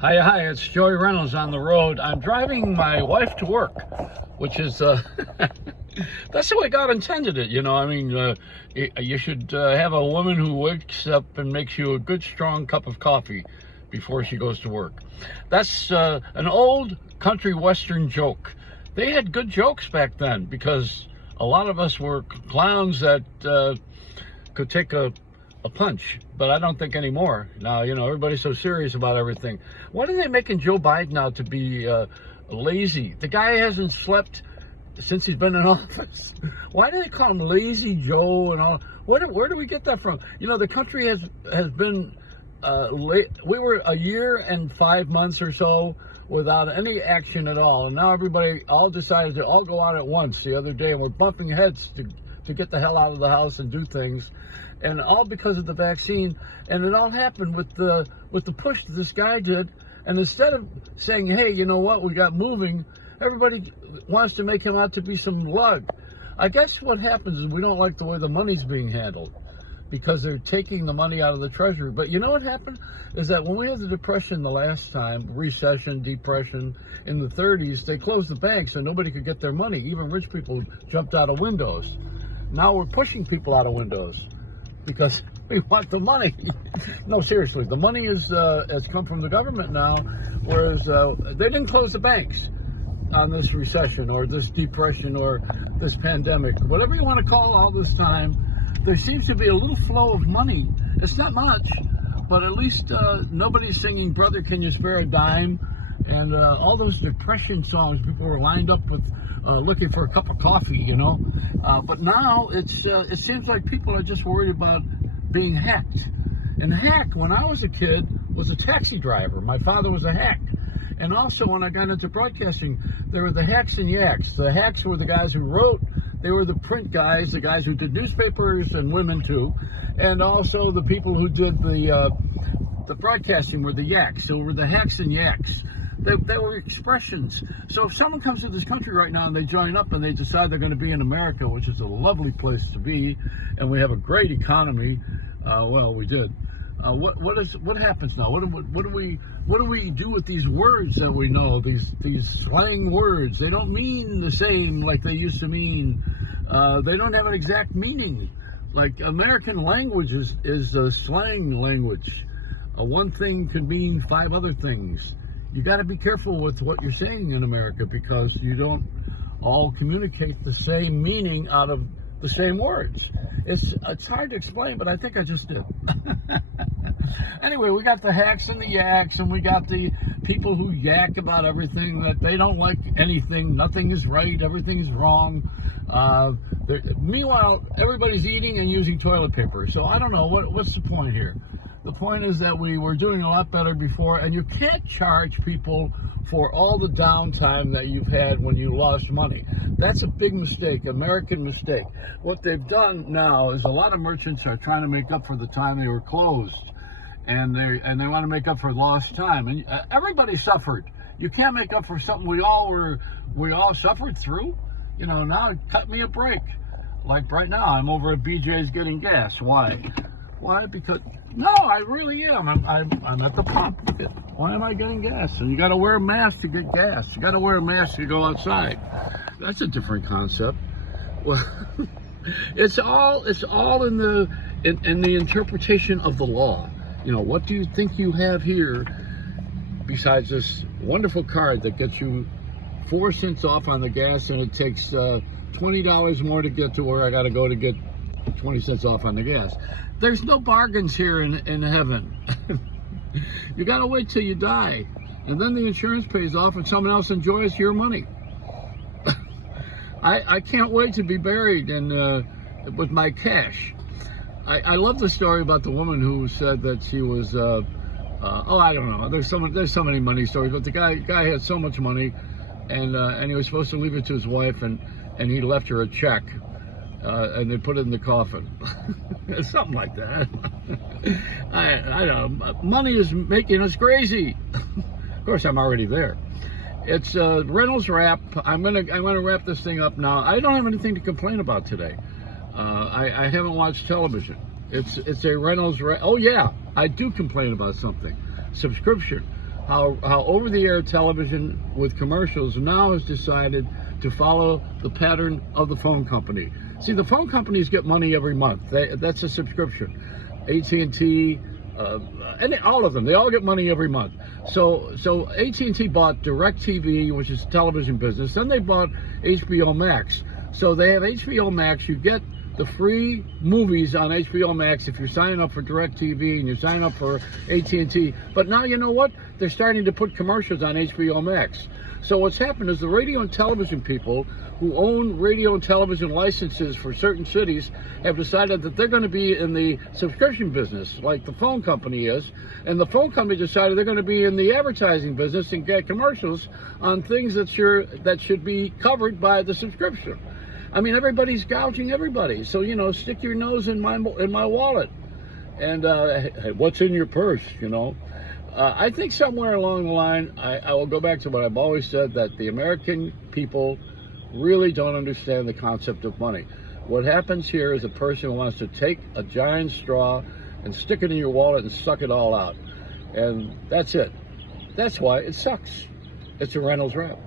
Hi, it's Joey Reynolds on the road. I'm driving my wife to work, which is, that's the way God intended it, you know. I mean, you should have a woman who wakes up and makes you a good, strong cup of coffee before she goes to work. That's an old country western joke. They had good jokes back then because a lot of us were clowns that could take a punch, but I don't think anymore. Now, you know, everybody's so serious about everything. What are they making Joe Biden out to be lazy? The guy hasn't slept since he's been in office. Why do they call him Lazy Joe and all? Where do we get that from? You know, the country has been, we were a year and 5 months or so without any action at all. And now everybody all decided to all go out at once the other day, and we're bumping heads to get the hell out of the house and do things, and all because of the vaccine. And it all happened with the push that this guy did. And instead of saying, hey, you know what, we got moving, everybody wants to make him out to be some lug. I guess what happens is we don't like the way the money's being handled because they're taking the money out of the treasury. But you know what happened is that when we had the depression the last time, recession, depression in the 30s, they closed the banks so nobody could get their money. Even rich people jumped out of windows. Now we're pushing people out of windows because we want the money. No, seriously, the money has come from the government now, whereas they didn't close the banks on this recession or this depression or this pandemic. Whatever you want to call all this time, there seems to be a little flow of money. It's not much, but at least nobody's singing "Brother, Can You Spare a Dime?" and all those depression songs. People were lined up with looking for a cup of coffee, you know. But now it seems like people are just worried about being hacked. And hack, when I was a kid, was a taxi driver. My father was a hack. And also when I got into broadcasting, there were the hacks and yaks. The hacks were the guys who wrote. They were the print guys, the guys who did newspapers, and women too. And also the people who did the broadcasting were the yaks. So were the hacks and yaks. They were expressions. So if someone comes to this country right now and they join up and they decide they're going to be in America, which is a lovely place to be, and we have a great economy, well, we did. What happens now? What do we do with these words that we know? These slang words. They don't mean the same like they used to mean. They don't have an exact meaning. Like American language is a slang language. One thing could mean 5 other things. You got to be careful with what you're saying in America because you don't all communicate the same meaning out of the same words. It's hard to explain, but I think I just did. Anyway, we got the hacks and the yaks, and we got the people who yak about everything, that they don't like anything. Nothing is right. Everything is wrong. Meanwhile, everybody's eating and using toilet paper. So I don't know. What's the point here? The point is that we were doing a lot better before, and you can't charge people for all the downtime that you've had when you lost money. That's a big mistake, American mistake. What they've done now is a lot of merchants are trying to make up for the time they were closed, and they want to make up for lost time. And everybody suffered. You can't make up for something we all suffered through. You know, now cut me a break. Like right now, I'm over at BJ's getting gas. Why? Because no, I really am. I'm at the pump. Why am I getting gas? And you got to wear a mask to get gas. You got to wear a mask to go outside. That's a different concept. Well, it's all in the interpretation of the law. You know, what do you think you have here besides this wonderful card that gets you 4 cents off on the gas, and it takes $20 more to get to where I got to go to get 20 cents off on the gas. There's no bargains here in heaven. You got to wait till you die, and then the insurance pays off and someone else enjoys your money. I can't wait to be buried with my cash. I love the story about the woman who said that she was I don't know, there's so many money stories, but the guy had so much money, and he was supposed to leave it to his wife, and he left her a check. And they put it in the coffin. Something like that. I don't know. Money is making us crazy. Of course, I'm already there. It's Reynolds Wrap. I'm gonna wrap this thing up now. I don't have anything to complain about today. I haven't watched television. It's a Reynolds Wrap. Oh yeah, I do complain about something. Subscription. how over-the-air television with commercials now has decided to follow the pattern of the phone company. See, the phone companies get money every month. That's a subscription. AT&T, and all of them, they all get money every month. So AT&T bought DirecTV, which is a television business. Then they bought HBO Max. So they have HBO Max. You get the free movies on HBO Max if you're signing up for DirecTV and you're signing up for AT&T. But now you know what? They're starting to put commercials on HBO Max. So what's happened is the radio and television people who own radio and television licenses for certain cities have decided that they're going to be in the subscription business, like the phone company is. And the phone company decided they're going to be in the advertising business and get commercials on things that should be covered by the subscription. I mean, everybody's gouging everybody. So, you know, stick your nose in my wallet. And hey, what's in your purse, you know? I think somewhere along the line, I will go back to what I've always said, that the American people really don't understand the concept of money. What happens here is a person wants to take a giant straw and stick it in your wallet and suck it all out. And that's it. That's why it sucks. It's a Reynolds Wrap.